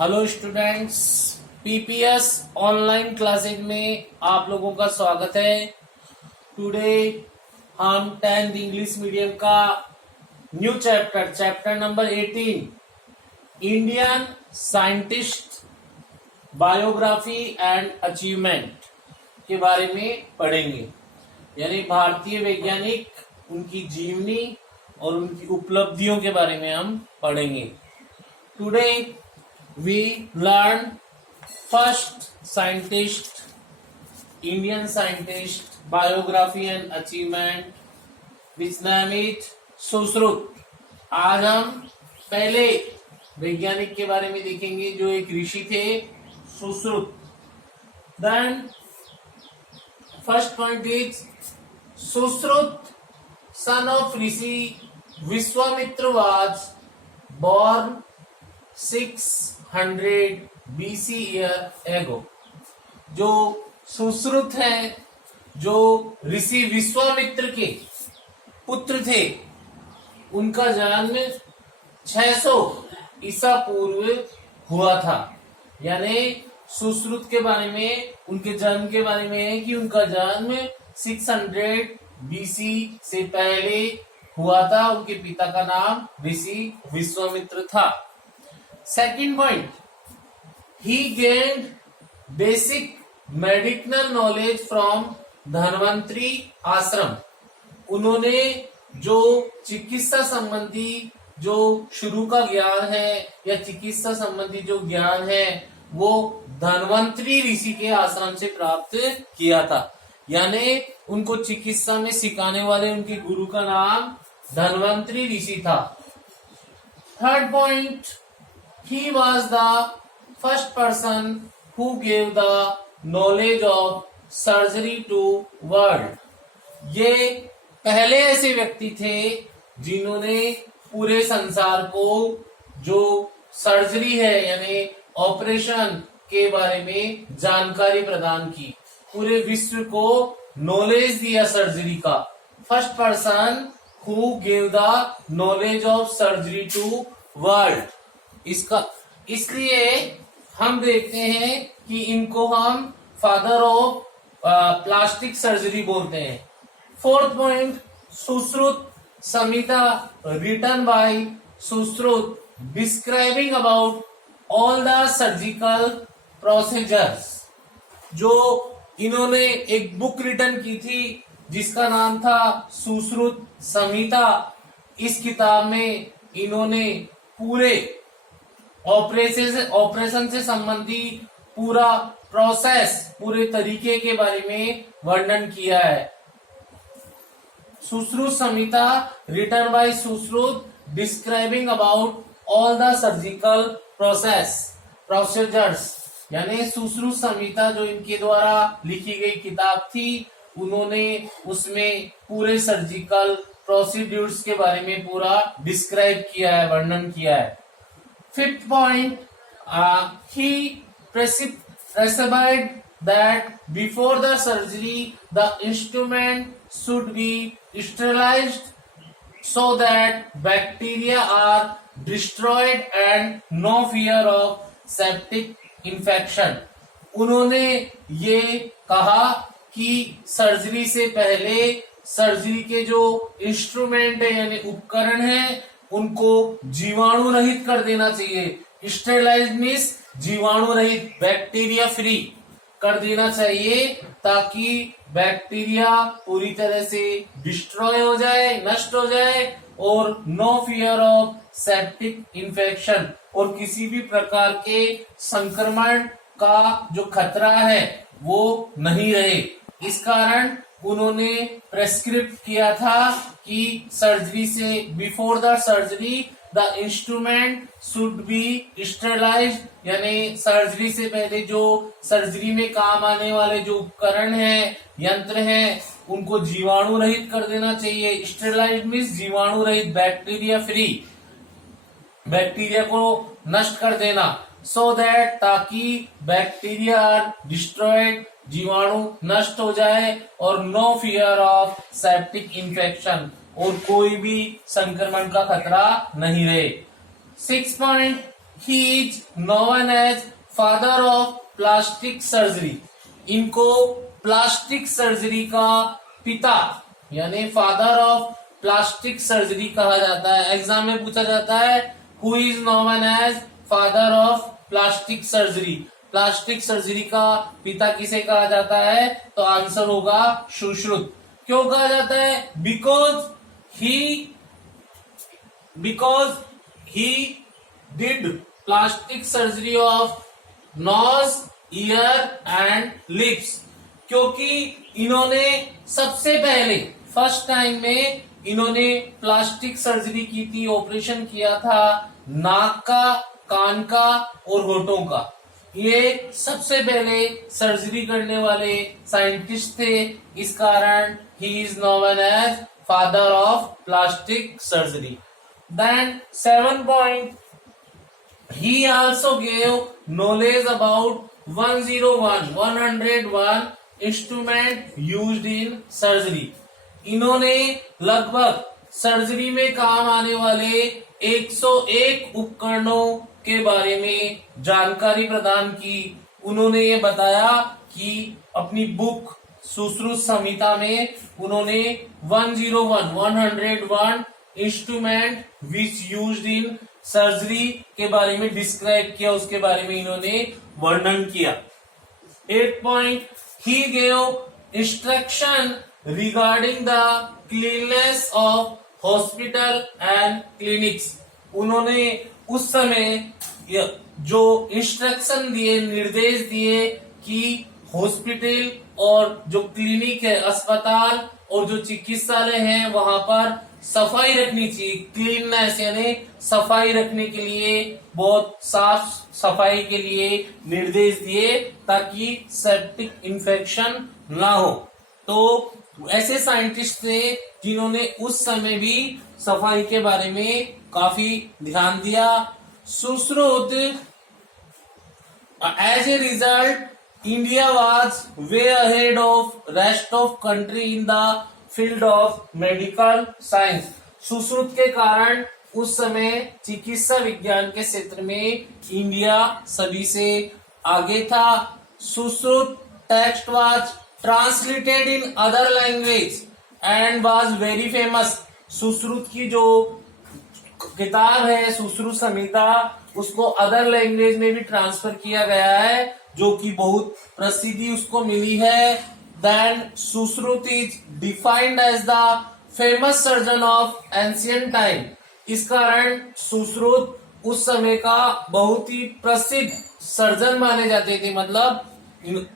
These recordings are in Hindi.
Hello students, PPS online classes में आप लोगों का स्वागत है। टुडे हम 10th इंग्लिश मीडियम का new chapter number 18 Indian scientist biography and achievement के बारे में पढ़ेंगे। यानी भारतीय वैज्ञानिक, उनकी जीवनी और उनकी उपलब्धियों के बारे में हम पढ़ेंगे। Today we learn first scientist, Indian scientist biography and achievement, which name is Sushruta. आज हम पहले वैज्ञानिक के बारे में देखेंगे जो एक ऋषि थे, Sushruta. Then first point is Sushruta son of rishi Vishwamitra was born 600 BC year ago. जो सुश्रुत है, जो ऋषि विश्वामित्र के पुत्र थे, उनका जन्म 600 ईसा पूर्व हुआ था। यानी सुश्रुत के बारे में, उनके जन्म के बारे में है कि उनका जन्म 600 BC से पहले हुआ था। उनके पिता का नाम ऋषि विश्वामित्र था। Second point, he gained basic medicinal knowledge from Dhanvantari आश्रम। उन्होंने जो चिकित्सा संबंधी जो शुरू का ज्ञान है या चिकित्सा संबंधी जो ज्ञान है वो धन्वंतरी ऋषि के आश्रम से प्राप्त किया था। यानी उनको चिकित्सा में सिखाने वाले उनके गुरु का नाम धन्वंतरी ऋषि था। Third point, he was the first person who gave the knowledge of surgery to world। ये पहले ऐसे व्यक्ति थे जिन्होंने पूरे संसार को जो सर्जरी है यानी ऑपरेशन के बारे में जानकारी प्रदान की, पूरे विश्व को नॉलेज दिया सर्जरी का। First person who gave the knowledge of surgery to world. इसलिए हम देखते हैं कि इनको हम फादर ऑफ प्लास्टिक सर्जरी बोलते हैं। Fourth point, Sushruta Samhita written by Sushruta describing about all the surgical procedures. जो इन्होंने एक बुक रिटन की थी जिसका नाम था सुश्रुत संहिता। इस किताब में इन्होंने पूरे ऑपरेशन से संबंधी पूरा प्रोसेस, पूरे तरीके के बारे में वर्णन किया है। Sushruta Samhita written by Sushruta describing about all the surgical procedures. यानी सुश्रुत संहिता जो इनके द्वारा लिखी गई किताब थी, उन्होंने उसमें पूरे सर्जिकल प्रोसीड्यूर्स के बारे में पूरा डिस्क्राइब किया है, वर्णन किया है। Fifth point, he prescribed that before the surgery, the instrument should be sterilized so that bacteria are destroyed and no fear of septic infection। उन्होंने ये कहा कि सर्जरी से पहले सर्जरी के जो इंस्ट्रूमेंट है यानी उपकरण है उनको जीवाणु रहित कर देना चाहिए। स्टेरिलाइज मीन्स जीवाणु रहित, बैक्टीरिया फ्री कर देना चाहिए ताकि बैक्टीरिया पूरी तरह से डिस्ट्रॉय हो जाए, नष्ट हो जाए, और no fear of septic infection, और किसी भी प्रकार के संक्रमण का जो खतरा है वो नहीं रहे। इस कारण उन्होंने प्रेस्क्रिप्ट किया था कि सर्जरी से before the surgery the instrument should be sterilised. यानी सर्जरी से पहले जो सर्जरी में काम आने वाले जो उपकरण हैं, यंत्र हैं, उनको जीवाणु रहित कर देना चाहिए। स्टेरिलाइज्ड मीन्स जीवाणु रहित, बैक्टीरिया फ्री, बैक्टीरिया को नष्ट कर देना। सो दैट, ताकि बैक्टीरिया आर डिस्ट्रॉयड, जीवाणु नष्ट हो जाए, और no fear of septic infection, और कोई भी संक्रमण का खतरा नहीं रहे। 6 point, he is known as father of plastic surgery. इनको प्लास्टिक सर्जरी का पिता यानी फादर ऑफ प्लास्टिक सर्जरी कहा जाता है। एग्जाम में पूछा जाता है who is known as father of plastic surgery, plastic surgery का पिता किसे कहा जाता है? तो आंसर होगा सुश्रुत। क्यों कहा जाता है? Because he did plastic surgery of nose, year and lips. क्योंकि इन्होंने सबसे पहले फर्स्ट टाइम में इन्होंने प्लास्टिक सर्जरी की थी, ऑपरेशन किया था नाक का, कान का और होठों का। ये सबसे पहले सर्जरी करने वाले साइंटिस्ट थे, इस कारण he is known as father of plastic surgery. Then 7 point, he also gave knowledge about 101 instrument used in surgery। इन्होंने लगभग सर्जरी में काम आने वाले 101 उपकरणों के बारे में जानकारी प्रदान की। उन्होंने ये बताया कि अपनी बुक सुश्रुत संहिता में उन्होंने 101 instrument which used in surgery के बारे में डिस्क्राइब किया, उसके बारे में इन्होंने वर्णन किया। 8 point, he gave instruction regarding the cleanness of hospital and clinics. उन्होंने उस समय जो इंस्ट्रक्शन दिए, निर्देश दिए कि हॉस्पिटल और जो क्लिनिक है, अस्पताल और जो चिकित्सालय है वहां पर सफाई रखनी चाहिए। क्लीननेस यानी सफाई रखने के लिए, बहुत साफ सफाई के लिए निर्देश दिए ताकि सेप्टिक इन्फेक्शन ना हो। तो ऐसे साइंटिस्ट थे जिन्होंने उस समय भी सफाई के बारे में काफी ध्यान दिया। Sushruta, as a result India was way ahead of rest of country in the field of medical science. Sushruta के कारण उस समय चिकित्सा विज्ञान के क्षेत्र में इंडिया सभी से आगे था। Sushruta text was translated in other language and was very famous. Sushruta की जो किताब है सुश्रुत संहिता, उसको अदर लैंग्वेज में भी ट्रांसफर किया गया है, जो कि बहुत प्रसिद्धि उसको मिली है। Then Sushrut is defined as the famous surgeon of ancient time। इस कारण सुश्रुत उस समय का बहुत ही प्रसिद्ध सर्जन माने जाते थे, मतलब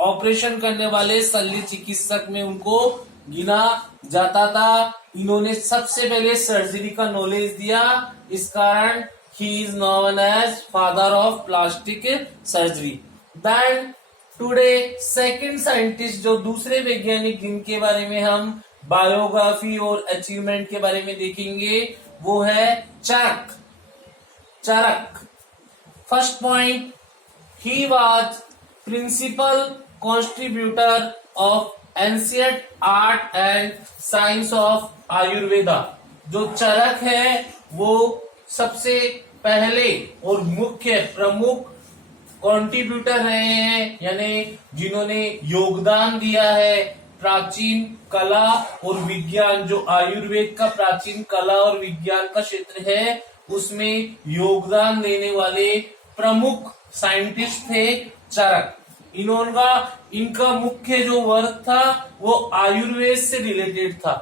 ऑपरेशन करने वाले शल्य चिकित्सक में उनको गिना जाता था। इन्होंने सबसे पहले सर्जरी का नॉलेज दिया, इस कारण he is known as father of plastic surgery. Then today second scientist, जो दूसरे वैज्ञानिक जिनके बारे में हम बायोग्राफी और अचीवमेंट के बारे में देखेंगे, वो है Charak. First point, he was principal contributor of ancient art and science of Ayurveda. जो चरक है वो सबसे पहले और मुख्य प्रमुख कंट्रीब्यूटर रहे हैं, यानी जिन्होंने योगदान दिया है प्राचीन कला और विज्ञान, जो आयुर्वेद का प्राचीन कला और विज्ञान का क्षेत्र है उसमें योगदान देने वाले प्रमुख साइंटिस्ट थे चरक। इनका मुख्य जो वर्क था वो आयुर्वेद से रिलेटेड था,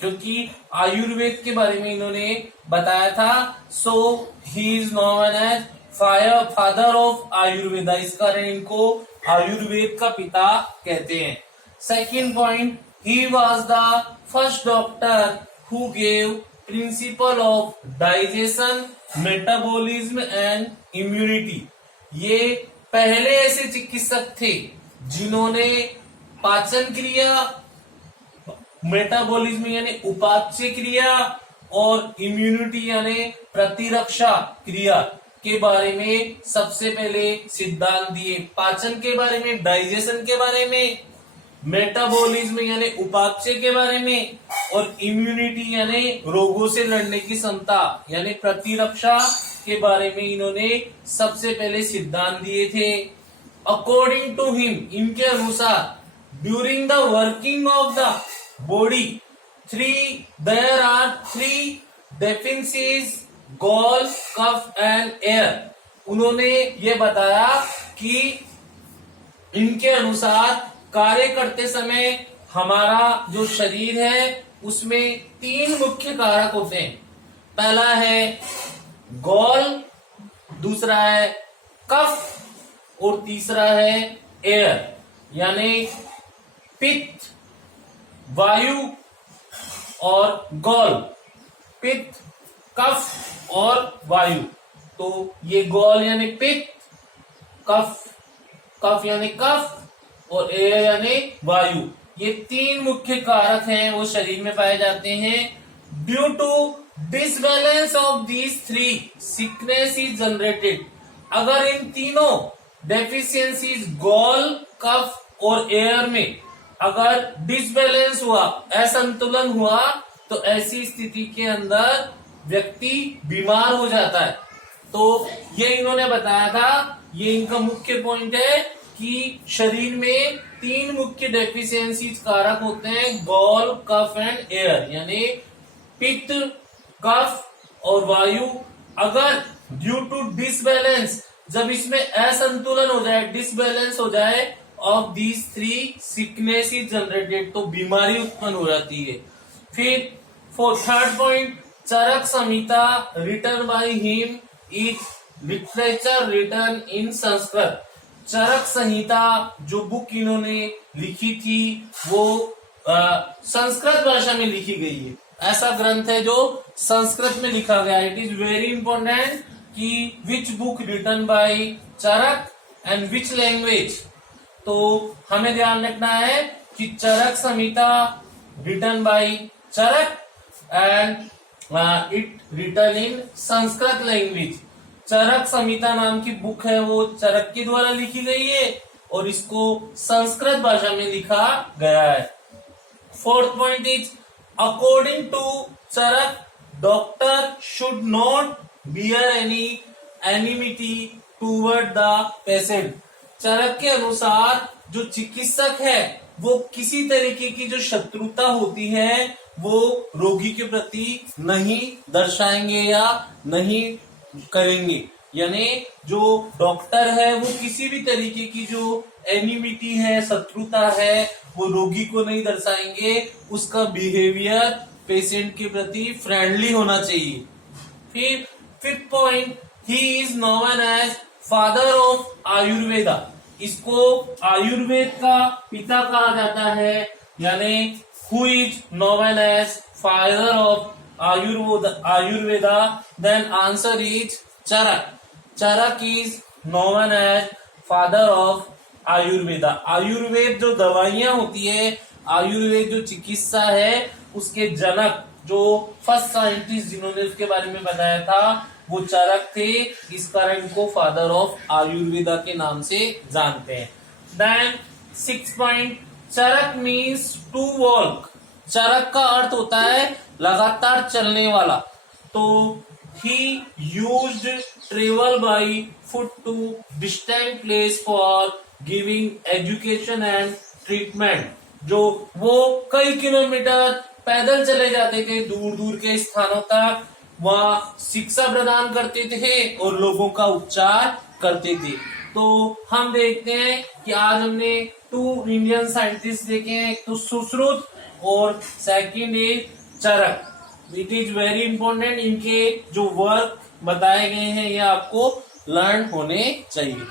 क्योंकि आयुर्वेद के बारे में इन्होंने बताया था। So he is known as father of Ayurveda, इस कारण इनको आयुर्वेद का पिता कहते हैं। Second point, he was the first doctor who gave principle of digestion, metabolism and immunity. ये पहले ऐसे चिकित्सक थे जिन्होंने पाचन क्रिया, मेटाबॉलिज्म यानी उपापचय क्रिया और इम्यूनिटी यानी प्रतिरक्षा क्रिया के बारे में सबसे पहले सिद्धांत दिए। पाचन के बारे में, डाइजेशन के बारे में, मेटाबॉलिज्म यानी उपापचय के बारे में, और इम्यूनिटी यानी रोगों से लड़ने की क्षमता यानी प्रतिरक्षा के बारे में इन्होंने सबसे पहले सिद्धांत दिए थे। अकॉर्डिंग टू हिम, इनके अनुसार, during the working of the body there are three deficiencies, gall, kapha and air. उन्होंने ये बताया कि इनके अनुसार कार्य करते समय हमारा जो शरीर है उसमें तीन मुख्य कारक होते हैं। पहला है गॉल, दूसरा है कफ और तीसरा है एयर यानी पित्त, वायु और गॉल। पित्त, कफ और वायु। तो ये गॉल यानी पित्त, कफ यानी कफ और एयर यानी वायु, ये तीन मुख्य कारक हैं वो शरीर में पाए जाते हैं। Due to disbalance of these three sickness is generated. अगर इन तीनों डेफिशिएंसीज गॉल, कफ और एयर में अगर डिसबैलेंस हुआ, असंतुलन हुआ, तो ऐसी स्थिति के अंदर व्यक्ति बीमार हो जाता है। तो ये इन्होंने बताया था, ये इनका मुख्य पॉइंट है कि शरीर में तीन मुख्य डेफिशिएंसीज कारक होते हैं, गॉल, कफ एंड एयर यानी पित्त, कफ और वायु। अगर ड्यू टू डिसबैलेंस, जब इसमें असंतुलन हो जाए, डिसबैलेंस हो जाए of these three sickness is generated, तो बीमारी उत्पन्न हो जाती है। फिर third point, Charak Samhita written by him is literature written in Sanskrit. Charak Samhita जो बुक इन्होंने लिखी थी वो संस्कृत भाषा में लिखी गई है। ऐसा ग्रंथ है जो संस्कृत में लिखा गया। इट इज वेरी इंपॉर्टेंट कि which book written by Charak and which language. तो हमें ध्यान रखना है कि Charak Samhita written by Charak and it written in Sanskrit language. Charak Samhita नाम की बुक है वो चरक के द्वारा लिखी गई है और इसको संस्कृत भाषा में लिखा गया है। Fourth point is according to Charak, doctor should not bear any enmity toward the patient. Charak के अनुसार जो चिकित्सक है वो किसी तरीके की जो शत्रुता होती है वो रोगी के प्रति नहीं दर्शाएंगे या नहीं करेंगे। यानी जो डॉक्टर है वो किसी भी तरीके की जो एनिमिटी है, शत्रुता है, वो रोगी को नहीं दर्शाएंगे। उसका बिहेवियर पेशेंट के प्रति फ्रेंडली होना चाहिए। फिर fifth point, he is known as father of Ayurveda. इसको आयुर्वेद का पिता कहा जाता है। यानी who is known as father of Ayurveda, then answer is Charak. Charak is known as father of Ayurveda. Ayurveda जो दवाइयां होती है, आयुर्वेद जो चिकित्सा है, उसके जनक जो फर्स्ट साइंटिस्ट जिन्होंने उसके बारे में बताया था वो चरक थे। इस कारण इनको फादर ऑफ आयुर्वेदा के नाम से जानते हैं। Then 6 point, Charak means to walk. Charak का अर्थ होता है लगातार चलने वाला। तो he used travel by foot to distant place for giving education and treatment. जो वो कई किलोमीटर पैदल चले जाते थे दूर दूर के स्थानों तक, वहां शिक्षा प्रदान करते थे और लोगों का उपचार करते थे। तो हम देखते हैं कि आज हमने 2 इंडियन साइंटिस्ट देखे हैं, एक तो सुश्रुत और second is Charaka. It is very important, इनके जो वर्क बताए गए हैं ये आपको लर्न होने चाहिए।